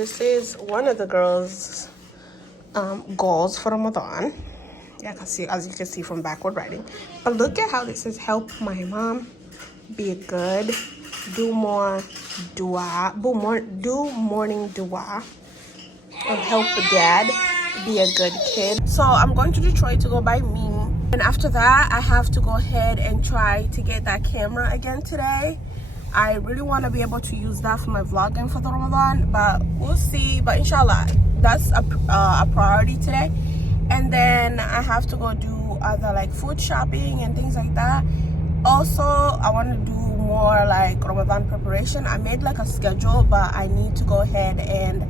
this is one of the girls' goals for Ramadan. Yeah, as you can see from backward writing. But look at how this says, help my mom be good, do more dua, do morning dua, and help dad be a good kid. So I'm going to Detroit to go buy Meme, and after that I have to go ahead and try to get that camera again today. I really want to be able to use that for my vlogging for the Ramadan, but we'll see. But inshallah, that's a priority today. And then I have to go do other like food shopping and things like that. Also, I want to do more like Ramadan preparation. I made like a schedule, but I need to go ahead and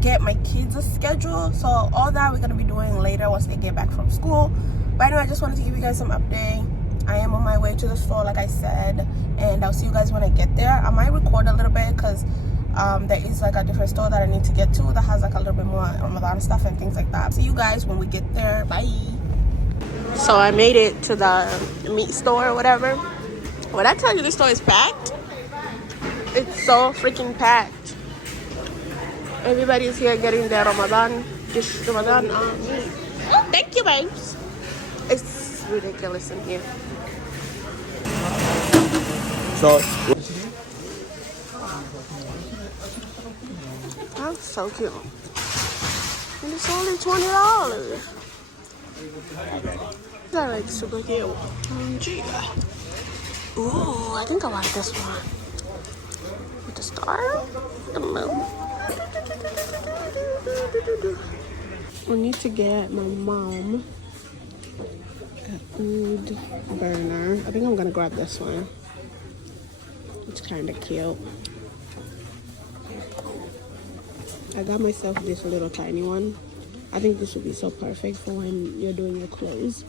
get my kids a schedule. So all that we're gonna be doing later once they get back from school. But anyway, I just wanted to give you guys some update. I am on my way to the store, like I said, and I'll see you guys when I get there. I might record a little bit because there is like a different store that I need to get to that has like a little bit more Ramadan stuff and things like that. See you guys when we get there. Bye. So I made it to the meat store or whatever. When I tell you this store is packed, it's so freaking packed. Everybody's here getting their Ramadan meat. Oh, thank you, babes. It's ridiculous in here. So That's so cute. And it's only $20. That like super cute. Gee. Ooh, I think I like this one. With the star, the moon. We need to get my mom a food burner. I think I'm gonna grab this one. It's kind of cute. I got myself this little tiny one. I think this would be so perfect for when you're doing your clothes.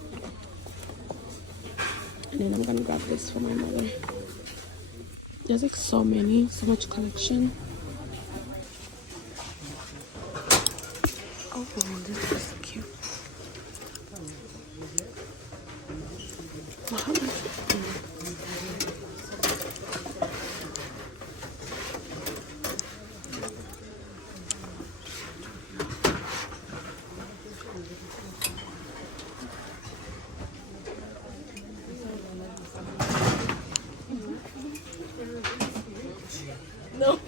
And then I'm gonna grab this for my mother. There's like so much collection. Oh, this is cute. Wow. No.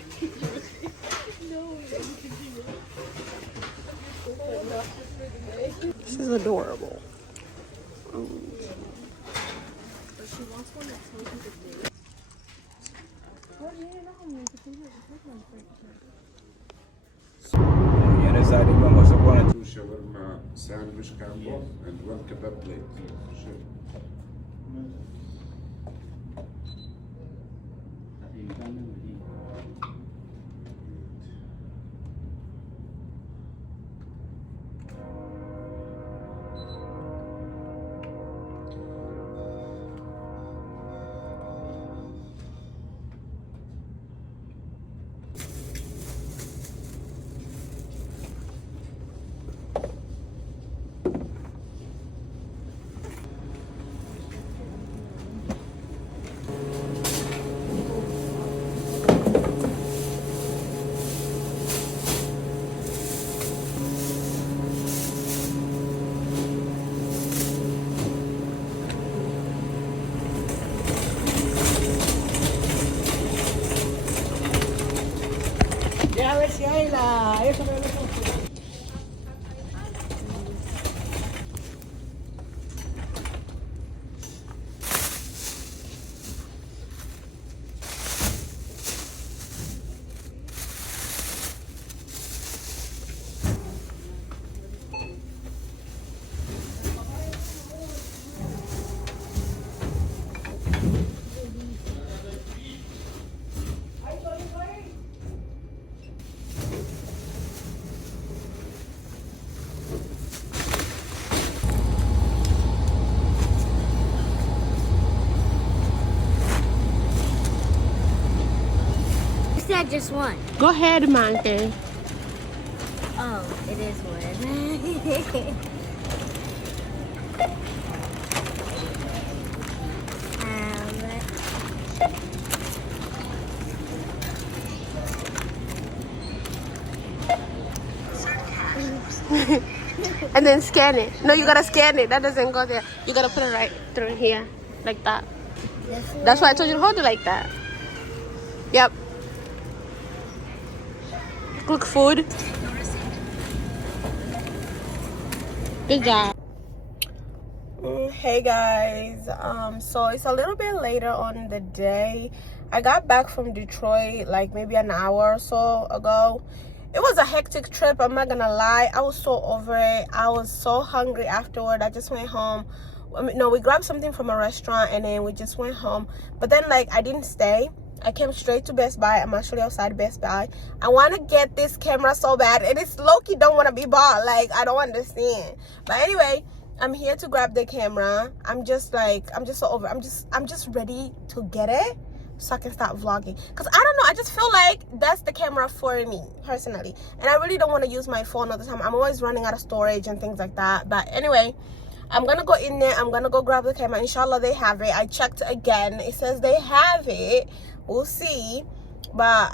This is adorable. يعني زادي ماما زبونة two shawarma sandwich combo and one kebab plate. Sure. Said just one. Go ahead, monkey. Oh, it is one. And then scan it. No, you gotta scan it. That doesn't go there. You gotta put it right through here. Like that. That's why I told you to hold it like that. Yep. Cook food. Good job. Hey guys. So it's a little bit later on the day. I got back from Detroit like maybe an hour or so ago. It was a hectic trip, I'm not gonna lie. I was so over it. I was so hungry afterward. I just went home. No, we grabbed something from a restaurant and then we just went home. But then like I didn't stay. I came straight to Best Buy. I'm actually outside Best Buy. I want to get this camera so bad, and it's low-key don't want to be bought. Like, I don't understand. But anyway, I'm here to grab the camera. I'm just so over. I'm just ready to get it so I can start vlogging. Cause I don't know, I just feel like that's the camera for me personally, and I really don't want to use my phone all the time. I'm always running out of storage and things like that. But anyway, I'm gonna go in there. I'm gonna go grab the camera. Inshallah they have it. I checked again. It says they have it. We'll see. But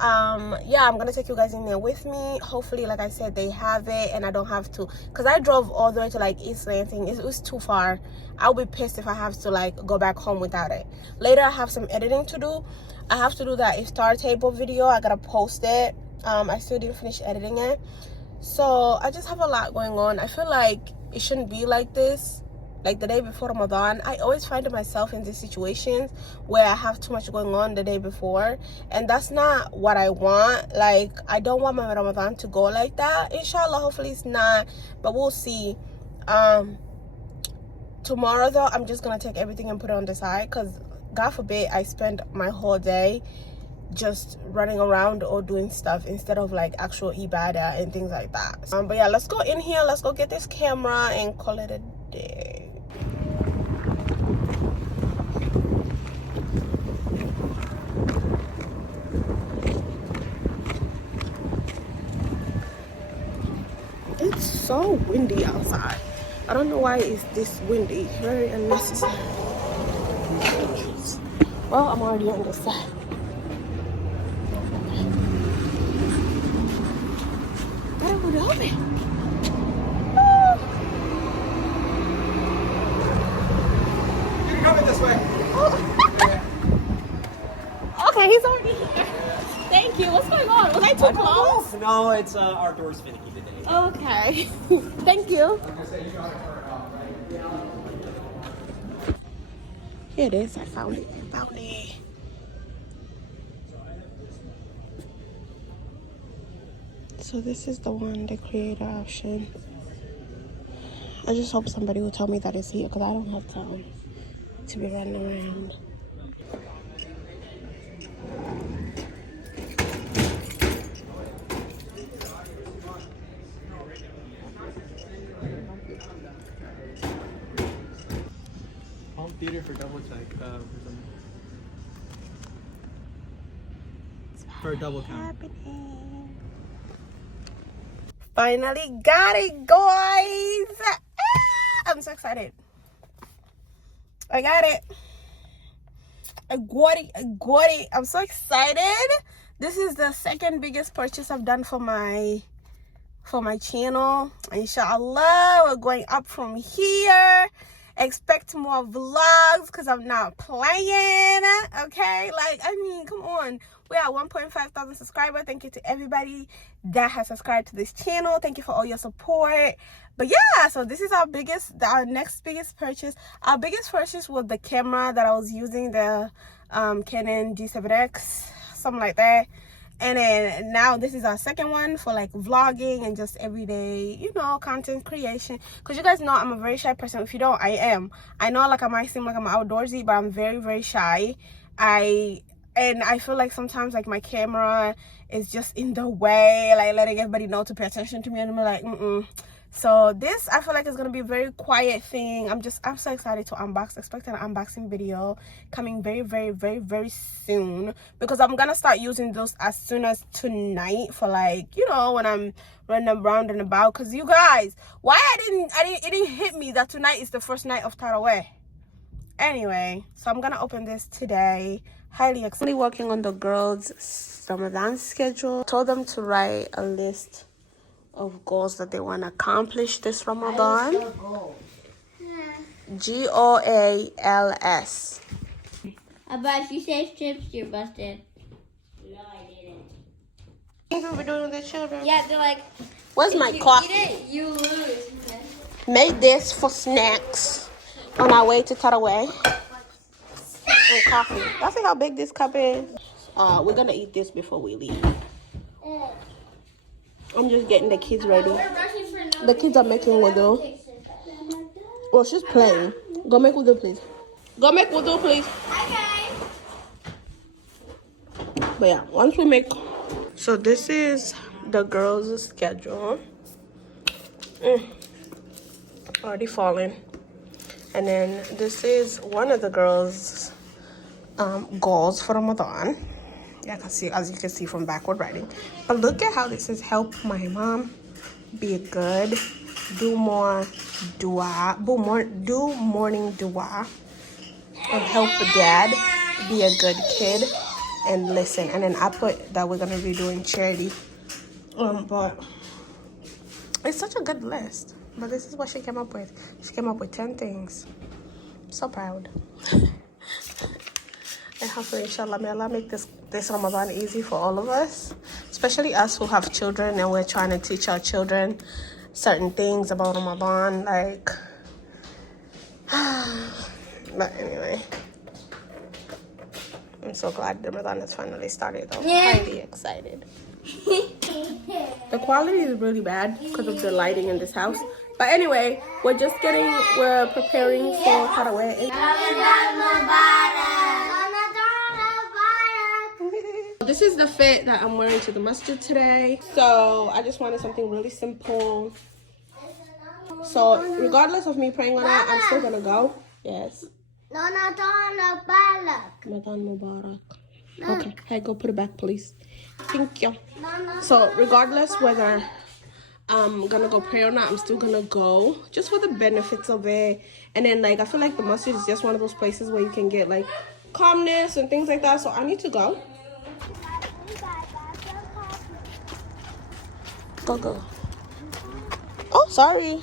yeah, I'm gonna take you guys in there with me. Hopefully, like I said, they have it and I don't have to, because I drove all the way to like East Lansing. It was too far. I'll be pissed if I have to like go back home without it. Later I have some editing to do. I have to do that iftar table video. I gotta post it. I still didn't finish editing it, so I just have a lot going on. I feel like it shouldn't be like this. Like the day before Ramadan, I always find myself in these situations where I have too much going on the day before, and that's not what I want. Like, I don't want my Ramadan to go like that. Inshallah, hopefully it's not, but we'll see. Tomorrow though, I'm just gonna take everything and put it on the side, because God forbid I spend my whole day just running around or doing stuff instead of like actual ibadah and things like that. But yeah, let's go in here, let's go get this camera and call it a day. It's so windy outside. I don't know why it's this windy. Very unnecessary. Well, I'm already on this side. I don't know, man. You can come in this way. Okay, he's already here. Thank you. What's going on? Was I too close? No, it's our door's finicky today. Okay. Thank you. Here it is. I found it. So this is the one, the creator option. I just hope somebody will tell me that it's here, because I don't have time to be running around. Home theater for double check. For a double count. Finally got it, guys. I'm so excited. I got it. I got it. I'm so excited. This is the second biggest purchase I've done for my channel. Inshallah, we're going up from here. Expect more vlogs, because I'm not playing. Okay, like, I mean, come on. We are 1.5 thousand subscribers. Thank you to everybody that has subscribed to this channel. Thank you for all your support. But yeah, so this is our next biggest purchase. Our biggest purchase was the camera that I was using, the Canon G7X, something like that. And then now this is our second one for like vlogging and just everyday, you know, content creation. Because you guys know I'm a very shy person. If you don't, I am. I know like I might seem like I'm outdoorsy, but I'm very, very shy. And I feel like sometimes like my camera is just in the way, like letting everybody know to pay attention to me, and I'm like, So this, I feel like it's gonna be a very quiet thing. I'm so excited to unbox. Expect an unboxing video coming very, very, very, very soon, because I'm gonna start using those as soon as tonight for, like, you know, when I'm running around and about. Because you guys, why it didn't hit me that tonight is the first night of Taraweh. Anyway, so I'm gonna open this today. Highly excited. Working on the girls' Ramadan schedule. Told them to write a list of goals that they want to accomplish this Ramadan. Goals. GOALS. But you say strips, you're busted. No, I didn't. What are we doing with the children? Yeah, they're like, Where's if my you coffee? eat it, you lose. Made this for snacks on our way to Taraweh. And coffee. Y'all see how big this cup is? We're gonna eat this before we leave. I'm just getting the kids ready. The kids are making wudu. Well, she's playing. Go make wudu, please. Go make wudu, please. Okay. But yeah, once we make... So this is the girls' schedule. Already falling. And then this is one of the girls' goals for Ramadan. Yeah, as you can see from backward writing. But look at how this says help my mom be good, do more dua, do morning dua, and help dad be a good kid and listen. And then I put that we're gonna be doing charity. But it's such a good list. But this is what she came up with. She came up with 10 things. I'm so proud. And hopefully, inshallah, may Allah make this Ramadan easy for all of us. Especially us who have children and we're trying to teach our children certain things about Ramadan. Like, but anyway. I'm so glad Ramadan has finally started. I'm highly excited. The quality is really bad because of the lighting in this house. But anyway, we're preparing for Taraweh. This is the fit that I'm wearing to the masjid today. So I just wanted something really simple. So regardless of me praying or not, I'm still gonna go. Yes. Ramadan Mubarak. Okay, hey, go put it back, please. Thank you. So regardless whether I'm gonna go pray or not, I'm still gonna go just for the benefits of it. And then like I feel like the masjid is just one of those places where you can get like calmness and things like that. So I need to go. Go. Oh, sorry.